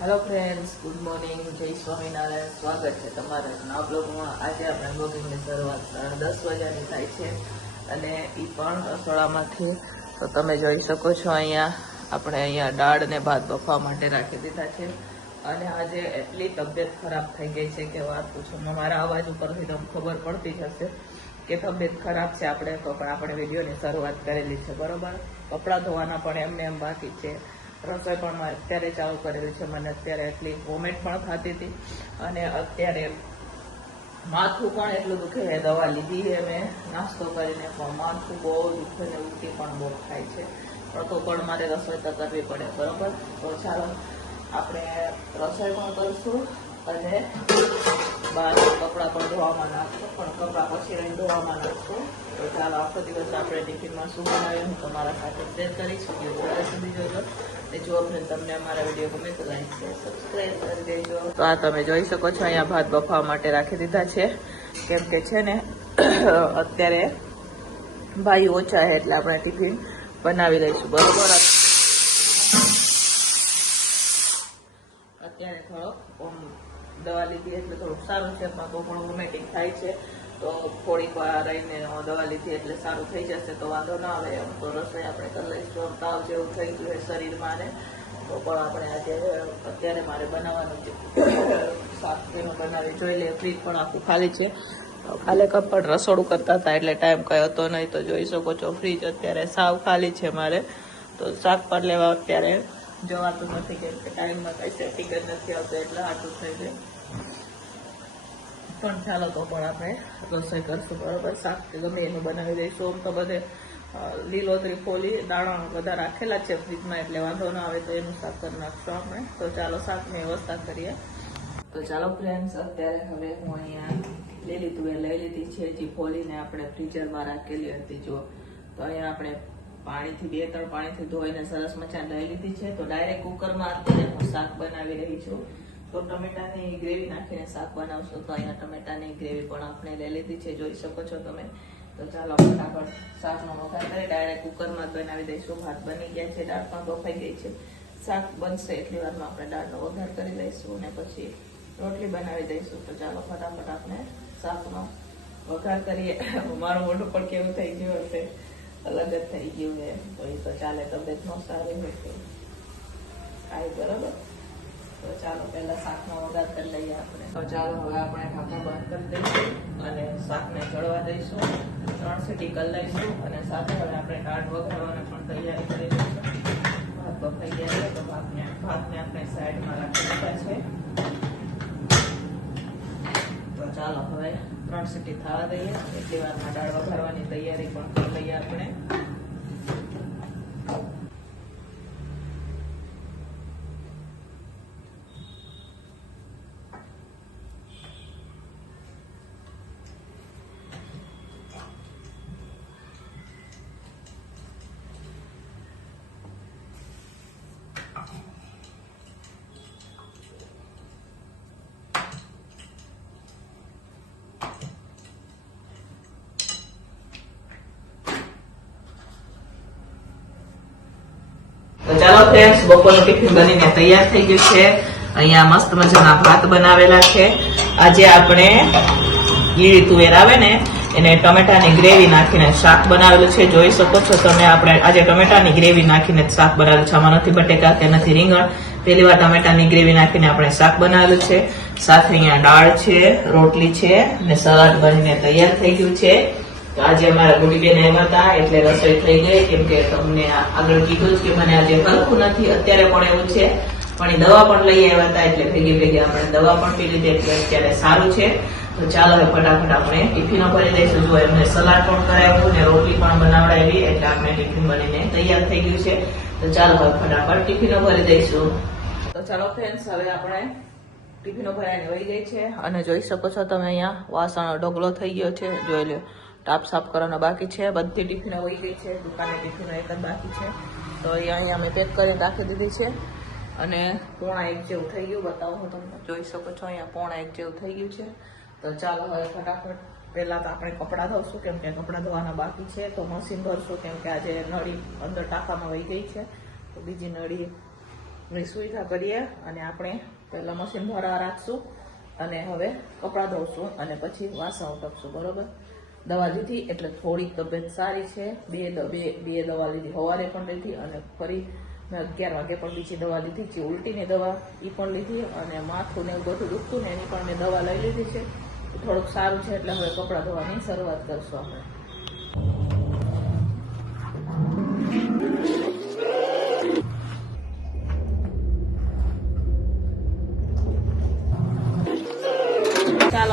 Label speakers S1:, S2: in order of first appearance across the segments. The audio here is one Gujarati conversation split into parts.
S1: હેલો ફ્રેન્ડ્સ ગુડ મોર્નિંગ જય સ્વામિનારાયણ. સ્વાગત છે તમારા નવા બ્લોગમાં. આજે આપણે બ્લોગિંગની શરૂઆત દસ વાગ્યાની થાય છે અને એ પણ રસોડામાંથી. તો તમે જોઈ શકો છો અહીંયા આપણે અહીંયા દાળ ને ભાત બફવા માટે રાખી દીધા છે. અને આજે એટલી તબિયત ખરાબ થઈ ગઈ છે કે વાત પૂછો મારા અવાજ ઉપરથી તમને ખબર પડતી જ હશે કે તબિયત ખરાબ છે આપણે. તો પણ આપણે વિડીયોની શરૂઆત કરેલી છે, બરોબર? કપડાં ધોવાના પણ એમને એમ બાકી છે. રસોઈ પણ અત્યારે ચાલુ કરેલી છે. મને અત્યારે એટલી વોમિટ પણ થતી હતી. અને અત્યારે માથું પણ એટલું દુખે છે. દવા લીધી છે મેં. નાસ્તો કરીને પણ માથું બહુ દુખે ને ઉલટી પણ બહુ થાય છે. પણ તો પણ મારે રસોઈ તો કરવી પડે. બરોબર? તો ચાલો, આપણે રસોઈ પણ કરશું. અને બહાર કપડાં પણ ધોવામાં નાખશો પણ કપડાં પછી રહીને ધોવામાં નાખશો તો ચાલો, આખો દિવસ આપણે ટિફિનમાં શું બનાવ્યું હું તમારા સાથે શેર કરીશ. વીડિયો ત્યારે સુધી જોજો. અને જો આપણે તમને અમારા વીડિયો ગમે તો તો આ તમે જોઈ શકો છો, અહીંયા ભાત બફાવા માટે રાખી દીધા છે. કેમ કે છે ને, અત્યારે ભાઈ ઓછા છે એટલે આપણે ટિફિન બનાવી લઈશું. બરોબર અત્યારે થોડોક ઓમ દવા લીધી એટલે થોડુંક સારું છે પણ તો પણ વોમિટિંગ થાય છે. તો થોડીક વાર રહીને દવા લીધી એટલે સારું થઈ જશે, તો વાંધો ના આવે એમ. તો રસોઈ આપણે કરી લઈશું તાવ જેવું થઈ ગયું હોય શરીરમાં ને તો પણ આપણે આજે, અત્યારે મારે બનાવવાનું છે. શાક તેનું બનાવી, જોઈ લે ફ્રીજ પણ આખું ખાલી છે. ખાલી કપડ પણ રસોડું કરતા હતા, એટલે ટાઈમ કયો હતો નહીં. તો જોઈ શકો છો ફ્રીજ અત્યારે સાવ ખાલી છે મારે. તો શાક પર લેવા અત્યારે જવાતું નથી કે ટાઈમમાં કઈ સેટિંગ જ નથી આવતું, એટલે આટલું થઈ જાય. પણ ચાલો તો પણ આપણે રસોઈ કરશું, બરોબર? શાક કે ગમે એનું બનાવી દઈશું. આમ તો બધે લીલોતરી ફોલી, દાણા બધા રાખેલા છે ફ્રીજમાં, એટલે વાંધો ના આવે તો એનું શાક કરી નાખશું આપણે. તો ચાલો શાકની વ્યવસ્થા કરીએ. તો ચાલો ફ્રેન્ડ્સ અત્યારે હવે હું અહીંયા લીલી તુવેર લઈ લીધી છે, જે ફોલીને આપણે ફ્રીઝરમાં રાખેલી હતી જો તો અહીંયા આપણે પાણીથી બે ત્રણ પાણીથી ધોઈને સરસ મચાન લઈ લીધી છે. તો ડાયરેક્ટ કુકરમાં અત્યારે હું શાક બનાવી રહી છું. તો ટમેટાની ગ્રેવી નાખીને શાક બનાવશું તો અહીંયા ટમેટાની ગ્રેવી પણ આપણે લઈ લીધી છે. જોઈ શકો છો તમે. તો ચાલો ફટાફટ શાકનો વઘાર કરી ડાયરેક્ટ કુકરમાં જ બનાવી દઈશું. ભાત બની ગયા છે, દાળ પણ બફાઈ ગઈ છે. શાક બનશે એટલી વારમાં આપણે દાળનો વઘાર કરી દઈશું અને પછી રોટલી બનાવી દઈશું. તો ચાલો ફટાફટ આપણે શાકનો વઘાર કરીએ. મારું મોઢું પણ કેવું થઈ ગયું હશે. અલગ જ થઈ ગયું એમ એ તો ચાલે, તબિયત નો સારી હોય કાંઈ બરોબર? તો ચાલો, પહેલા શાકનો વઘાર કરી લઈએ આપણે. તો ચાલો, હવે આપણે ઢાંકણ બંધ કરી દઈશું અને શાકને ચડવા દઈશું, ત્રણ સીટી કરી લઈશું અને સાથે હવે આપણે દાળ વઘારવાની પણ તૈયારી કરી દઈશું ભાત બફાઈ ગયા તો ભાતને ભાતને આપણે સાઈડમાં રાખી દીધા છે તો ચાલો હવે ત્રણ સીટી થવા દઈએ. એટલી વારમાં દાળ વઘારવાની તૈયારી પણ કરી લઈએ આપણે. તો ચાલો ફ્રેન્ડ્સ બપોરનું ટિફિન બનીને તૈયાર થઈ ગયું છે. અહીંયા મસ્ત મજાના ભાત બનાવેલા છે. આજે આપણે લીલી તુવેર આવે ને, એને ટમેટાની ગ્રેવી નાખીને શાક બનાવેલું છે. જોઈ શકો છો તમે, આપણે આજે ટમેટાની ગ્રેવી નાખીને શાક બનાવેલું છે. આમાં નથી બટેકા કે નથી રીંગણ. પહેલી વાર ટમેટાની ગ્રેવી નાખીને આપણે શાક બનાવેલું છે. સાથે અહીંયા દાળ છે, રોટલી છે અને સલાડ બનીને તૈયાર થઈ ગયું છે. તો આજે અમારા ગુડીબેન આવ્યા હતા, એટલે રસોઈ થઈ ગઈ, કેમ કે તમને આગળ કીધું જ કે મને આજે હરખું નથી, અત્યારે પણ એવું છે. પણ દવા પણ લઈ આવ્યા હતા, એટલે ભેગી ભેગી આપણે દવા પણ પી લીધી, એટલે અત્યારે સારું છે. તો ચાલો હવે ફટાફટ આપણે ટિફિનો ભરી દઈશું જો એમને સલાડ પણ કરાવ્યું ને રોટલી પણ બનાવડાવી, એટલે આપણે ટિફિન બનીને તૈયાર થઈ ગયું છે. તો ચાલો હવે ફટાફટ ટિફિનો ભરી દઈશું. તો ચાલો ફ્રેન્ડ્સ હવે આપણે ટિફિનો ભરાઈને વહી ગઈ છે. અને જોઈ શકો છો તમે અહીંયા વાસણનો ઢગલો થઈ ગયો છે. જોઈ લો ટાપ સાફ કરવાનો બાકી છે. બધી ટિફિનો વહી ગઈ છે. દુકાને ટિફિનો એક જ બાકી છે. તો એ અહીંયા મેં પેક કરીને રાખી દીધી છે. અને પોણા એક જેવું થઈ ગયું. બતાવું હું તમને. જોઈ શકો છો અહીંયા પોણા એક જેવું થઈ ગયું છે. તો ચાલો હવે ફટાફટ પહેલાં તો આપણે કપડાં ધોશું, કેમ કે કપડાં ધોવાના બાકી છે. તો મશીન ભરશું કેમ કે આજે નળી અંદર ટાંકામાં વહી ગઈ છે. તો બીજી નળી સુવિધા કરીએ અને આપણે પહેલાં મશીન ભરવા રાખશું અને હવે કપડાં ધોશું અને પછી વાસણ ઉટકશું. બરોબર? દવા લીધી એટલે થોડીક તબિયત સારી છે. બે બે બે દવા લીધી સવારે પણ લીધી અને ફરી મેં અગિયાર વાગે પણ બીજી દવા લીધી. છે ઉલટીની દવા એ પણ લીધી અને માથું ને બધું દુખતું ને એની પણ મેં દવા લઈ લીધી છે. થોડુંક સારું છે એટલે હવે કપડાં ધોવાની શરૂઆત કરશું આપણે.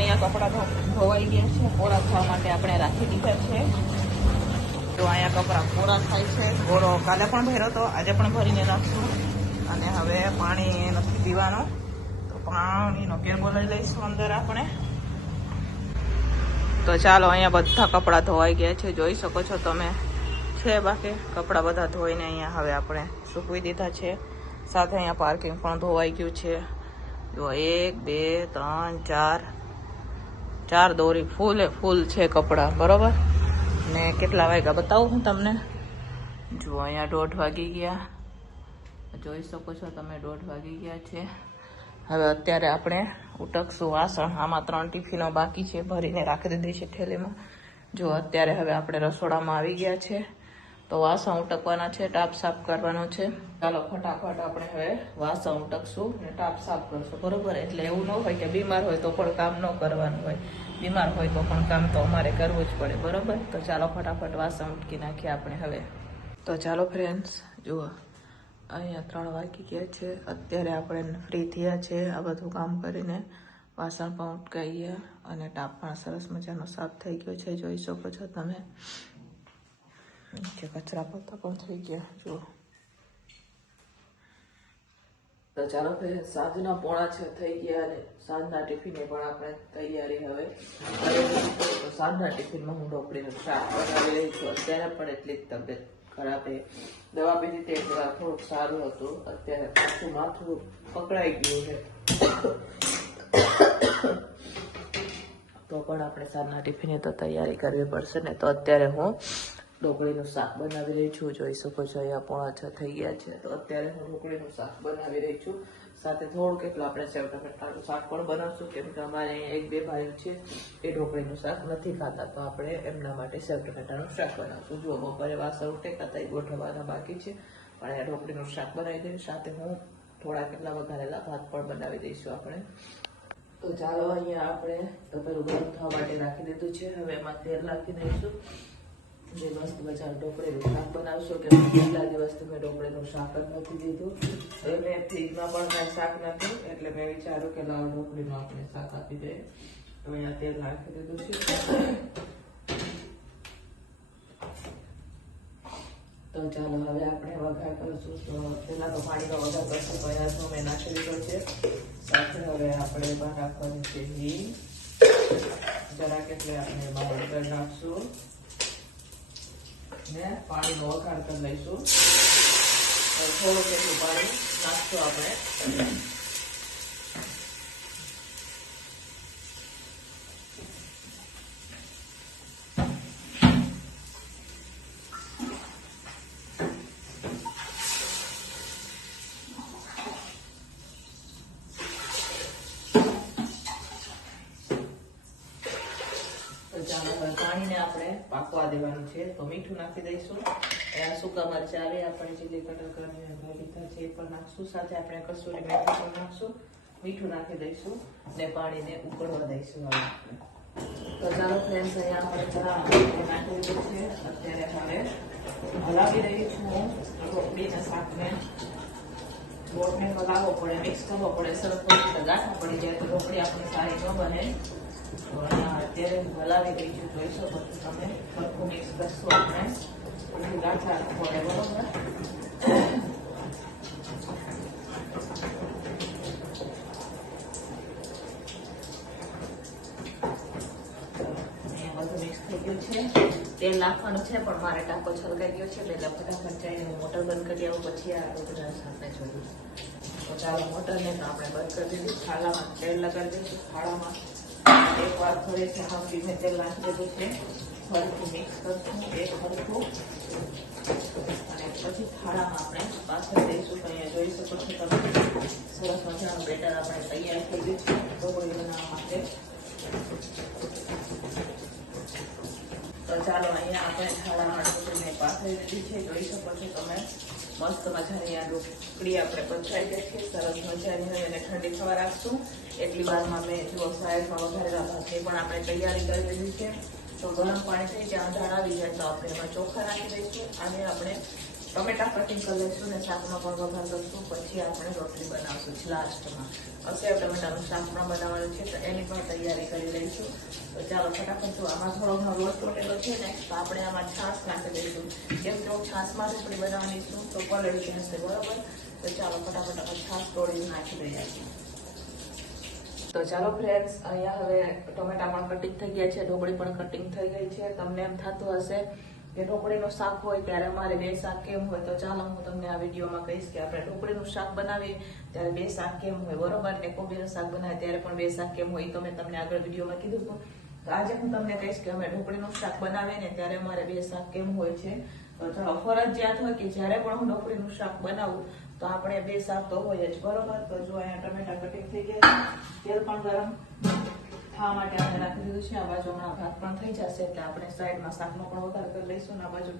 S1: અહીંયા કપડાં ધોવાઈ ગયા છે. કોરા થવા માટે આપણે રાખી દીધા છે. તો અહીંયા કપડાં કોરા થાય છે. કોરો કાલે પણ ભર્યો હતો, આજે પણ ભરીને રાખશું. અને હવે પાણી નથી પીવાનું. તો પાણીનો કેરબો લઈ લઈશું અંદર આપણે. તો ચાલો, અહીંયા બધા કપડાં ધોવાઈ ગયા છે. જોઈ શકો છો તમે. છે બાકી કપડાં બધા ધોઈને અહીંયા હવે આપણે સૂકવી દીધા છે. સાથે અહીંયા પાર્કિંગ પણ ધોવાઈ ગયું છે. જો એક, બે, ત્રણ, ચાર ચાર દોરી ફૂલે, ફૂલ છે કપડાં, બરોબર? ને કેટલા વાગ્યા? બતાવું હું તમને. જુઓ અહીંયા દોઢ વાગી ગયા. જોઈ શકો છો તમે, દોઢ વાગી ગયા છે. હવે અત્યારે આપણે ઉટકશું વાસણ. આમાં ત્રણ ટિફિનો બાકી છે, ભરીને રાખી દીધી છે થેલીમાં જો અત્યારે હવે આપણે રસોડામાં આવી ગયા છે. તો વાસણ ઉટકવાના છે, ટાપ સાફ કરવાનો છે. ચાલો, ફટાફટ આપણે હવે વાસણ ઉટકશું ને ટાપ સાફ કરશું, બરોબર? એટલે એવું ન હોય કે બીમાર હોય તો પણ કામ ન કરવાનું હોય. બીમાર હોય તો પણ કામ તો અમારે કરવું જ પડે, બરોબર? તો ચાલો, ફટાફટ વાસણ ઉટકી નાખીએ આપણે હવે. તો ચાલો ફ્રેન્ડ્સ જુઓ. અહીંયા ત્રણ વાગી ગયા છે. અત્યારે આપણે ફ્રી થયા છે આ બધું કામ કરીને. વાસણ પણ ઉટકાઈએ અને ટાપ પણ સરસ મજાનો સાફ થઈ ગયો છે, જોઈ શકો છો તમે. નીચે કચરા પોતા પણ થઈ ગયા જુઓ તો ચાલો કે સાંજના પોણા છે થઈ ગયા અને સાંજના ટિફિને પણ આપણે તૈયારી હવે. તો સાંજના ટિફિનમાં હું ઢોકળીનું શાક બનાવી છું અત્યારે પણ એટલી જ તબિયત ખરાબ છે દવા પીધી તે પહેલા થોડુંક સારું હતું અત્યારે પાછું માથું પકડાઈ ગયું છે તો પણ આપણે સાંજના ટિફિનની તો તૈયારી કરવી પડશે ને તો અત્યારે હું ઢોકળીનું શાક બનાવી રહી છું. જોઈ શકો છો, અહીંયા પોણા છ થઈ ગયા છે. તો અત્યારે હું ઢોકળીનું શાક બનાવી રહી છું. સાથે થોડું કેટલું આપણે સેવ ટમેટાનું શાક પણ બનાવશું, કેમ કે અમારે અહીંયા એક બે ભાઈઓ છે, એ ઢોકળીનું શાક નથી ખાતા. તો આપણે એમના માટે સેવ ટમેટાનું શાક બનાવશું. જુઓ, બપોરે વાસણ ઉઠે એ ગોઠવવાના બાકી છે. પણ અહીંયા ઢોકળીનું શાક બનાવી દઈશ. સાથે હું થોડા કેટલા વઘારેલા ભાત પણ બનાવી દઈશું આપણે. તો ચાલો, અહીંયા આપણે પેલું ગરમ થવા માટે રાખી દીધું છે. હવે એમાં તેલ નાખી દઈશું. જે મસ્ત મજાનું ઢોકળીનું શાક બનાવશો કે કેટલા દિવસથી મેં ઢોકળીનું શાક જ નથી દીધું હવે મેં ફ્રીજમાં પણ કાંઈ શાક નાખ્યું, એટલે મેં વિચાર્યું કે લાવ ઢોકળીનું આપણે શાક આપી દઈએ. તો અહીંયા તેલ નાખી દીધું છે. તો ચાલો હવે આપણે વઘાર કરશું. તો પહેલાં તો પાણીનો વઘાર કરશું, તો મેં નાખી દીધો છે. સાથે હવે આપણે બહાર રાખવાની છે ઘી. જરાક એટલે આપણે હળદર નાખશું. ને પાણીનો વઘાર કરી લઈશું. થોડુંક એટલું પાણી નાખશું આપણે. પાણીને આપણે પાકવા દેવાનું છે. તો મીઠું નાખી દઈશું. આ સૂકા મરચા આવે, આપણે ચીલી કટર કરીને લીધા છે, એ પણ નાખશું. સાથે આપણે કસૂરી મેથી પણ નાખશું. મીઠું નાખી દઈશું ને પાણીને ઉકળવા દઈશું હવે. તો ચાલો ફ્રેન્ડ્સ અહીંયા આપણે ચા નાખી દીધું છે. અત્યારે હવે હલાવી રહી છું હું. રોટલીના શાકને. લોટને હલાવવો પડે મિક્સ કરવો પડે. સરસ ગાંઠા પડી જાય તો રોકડી આપણી સારી ન બને. અત્યારે હલાવી રહી છું, જોઈ શકો તમે. સરખું મિક્સ કરશું આપણે પછી ગાંઠા પડે બરોબર? બધું તેલ નાખવાનું છે, પણ મારે ટાંકો છલકાઈ ગયો છે, એટલે ફટાફટ જઈને હું મોટર બંધ કરી આવું, પછી આ બધા સાથે જોયું તો ચાલો મોટરને તો આપણે બંધ કરી દીધું. થાળામાં તેલ લગાડી દઈશું, થાળામાં. એક વાર ફરીથી હાફ ધીમે તેલ નાખી દીધું છે ફરીથી મિક્સ કરશું એક ફરખું અને પછી થાળામાં આપણે પાછળ દઈશું તો અહીંયા જોઈ શકો છો તમે સરસ મજાનું બેટર આપણે તૈયાર થઈ ગયું છે ઢોકળી બનાવવા માટે તો ચાલો અહીંયા આપણે થાળામાં ઢોકળીને પાથરી દીધી છે જોઈ શકો છો તમે મસ્ત મજાની આ ઢોકળી આપણે પથરાઈ ગઈ સરસ મજાની હોય અને ઠંડી થવા રાખશું. એટલી વારમાં મેં જુઓ સાઈડમાં વઘારેલા ભાતની પણ આપણે તૈયારી કરી દીધી છે. તો ગરમ પાણી જ્યાં આંધાર આવી જાય તો આપણે એમાં ચોખા નાખી દઈશું. અને આપણે ટમેટા કટિંગ કરી લઈશું ને શાકમાં પણ વઘાર કરશું. પછી આપણે રોટલી બનાવશું લાસ્ટમાં. સેવ ટમેટાનું શાક પણ બનાવવાનું છે, તો એની પણ તૈયારી કરી લઈશું. તો ચાલો, ફટાફટ જો આમાં થોડો ઘણો રોટ તૂટેલો છે ને, તો આપણે આમાં છાશ નાખી દઈશું. કેમ કે હું છાશમાં રોટલી બનાવવાની છું, તો પલળી જશે બરાબર? તો ચાલો, ફટાફટ આપણે છાશ તોડી નાખી દઈએ તો ચાલો ફ્રેન્ડ્સ અહીંયા હવે ટોમેટા પણ કટિંગ થઈ ગયા છે ઢોકળી પણ કટિંગ થઈ ગઈ છે. તમને એમ થતું હશે કે ઢોકળીનું શાક હોય ત્યારે અમારે બે શાક કેમ હોય તો ચાલો હું તમને આ વિડીયોમાં કહીશ કે આપણે ઢોકળીનું શાક બનાવીએ ત્યારે બે શાક કેમ હોય, બરોબર? ને કોબીનું શાક બનાવે ત્યારે પણ બે શાક કેમ હોય એ તો મેં તમને આગળ વિડીયોમાં કીધું હતું. તો આજે હું તમને કહીશ કે અમે ઢોકળીનું શાક બનાવીએ ને ત્યારે અમારે બે શાક કેમ હોય છે. તો ફરજિયાત હોય કે જ્યારે પણ હું ઢોકળીનું શાક બનાવું, તો આપણે બે શાક તો હોય જ, બરોબર? તો જો અહીંયા ટમેટા કટિંગ થઈ ગયા તેલ પણ ગરમ ખાવા માટે આપણે રાખી દીધું છે. આ બાજુ હમણાં ભાત પણ થઈ જશે એટલે આપણે સાઈડમાં શાકમાં પણ વઘાર કરી લઈશું આ બાજુ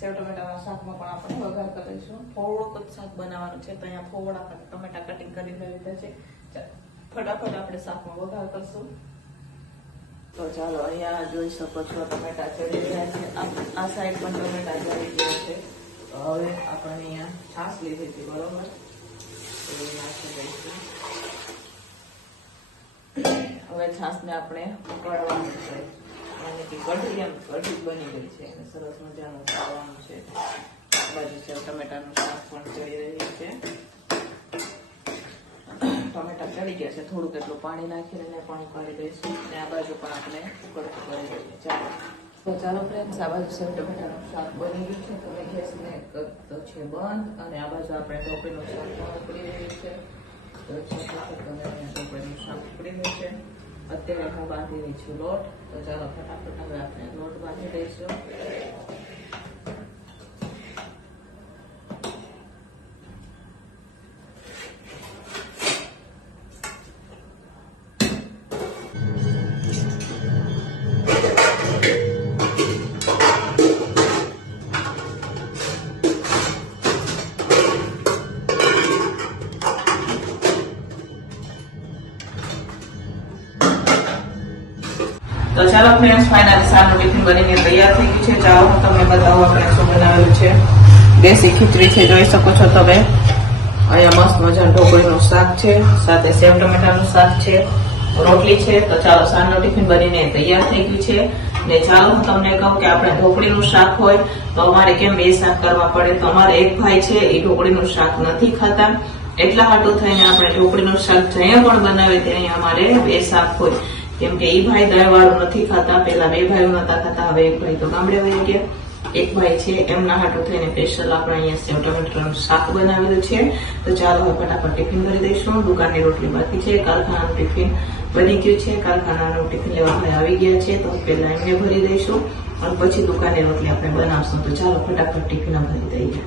S1: સેવ ટમેટાના શાકમાં પણ આપણે વઘાર કરી લઈશું. ફોવડો જ શાક બનાવવાનું છે તો અહીંયા ફોવડા ટમેટા કટિંગ કરીને લીધા છે. ફટાફટ આપણે શાકમાં વઘાર કરશું. તો ચાલો, અહીંયા જોઈ શકો છો ટમેટા ચડી રહ્યા છે. આ- સાઈડ પણ ટમેટા ચડી ગયા છે. તો હવે આપણે અહીંયા છાશ લીધી હતી, બરોબર? એ નાખી હવે છાશને આપણે ઉકાળવાનું છે. અને કે કઢી એમ, કઢી બની ગઈ છે. સરસ મજાનું ખાવાનું છે. બાજુ છે ટમેટાનું શાક પણ ચડી રહ્યું છે. ટમેટા ચડી ગયા છે. થોડુંક એટલું પાણી નાખીને એને પણ ઉકાળી દઈશું. અને આ બાજુ પણ આપણે ઉકળતું કરી દઈએ. ચાલો. તો ચાલો ફ્રેન્ડ્સ આ બાજુ સેવ ટમેટાનું શાક બની ગયું છે. તમે ગેસને તો છે બંધ. અને આ બાજુ આપણે ઢોકળીનું શાક પણ ઉકળી રહ્યું છે. તો ઢોકળીનું શાક ઉકળી રહ્યું છે. અત્યારે હું બાંધી રહી છું લોટ. તો ચાલો ફટાફટ હવે આપણે લોટ બાંધી દઈશું ચાલો ફ્રેન્ડ્સ ફાઇનલી સાનું ટિફિન બનીને તૈયાર થઈ ગયું છે. ચાલો હું તમને બતાવું આપણે શું બનાવેલું છે. દેશી ખીચડી છે, જોઈ શકો છો તમે. અહીંયા મસ્ત મજાનું ઢોકળીનું શાક છે, સાથે સેવ ટમેટાનું શાક છે, રોટલી છે. તો ચાલો, સાંજનો ટિફિન બનીને તૈયાર થઈ ગયું છે. ને ચાલો, હું તમને કહું કે આપણે ઢોકળીનું શાક હોય તો અમારે કેમ બે શાક કરવા પડે? તો અમારે એક ભાઈ છે, એ ઢોકળીનું શાક નથી ખાતા. એટલા હાટું થઈને આપણે ઢોકળીનું શાક જ્યાં પણ બનાવે ત્યાં અમારે બે શાક હોય. કેમ કે એ ભાઈ દાળ વાળું નથી ખાતા. પેલા બે ભાઈઓ નતા ખાતા, હવે એક ભાઈ તો ગામડે વહી ગયા એક ભાઈ છે, એમના હાટું થઈને સ્પેશિયલ આપણે અહીંયા સેવ ટમેટાનું શાક બનાવેલું છે. તો ચાલો હવે ફટાફટ ટિફિન ભરી દઈશું. દુકાનની રોટલી બાકી છે, કારખાનાનું ટિફિન બની ગયું છે. કારખાનાનું ટિફિન લેવા ભાઈ આવી ગયા છે, તો પહેલા એમને ભરી દઈશું. અને પછી દુકાનની રોટલી આપણે બનાવશું. તો ચાલો ફટાફટ ટિફિન ભરી દઈએ.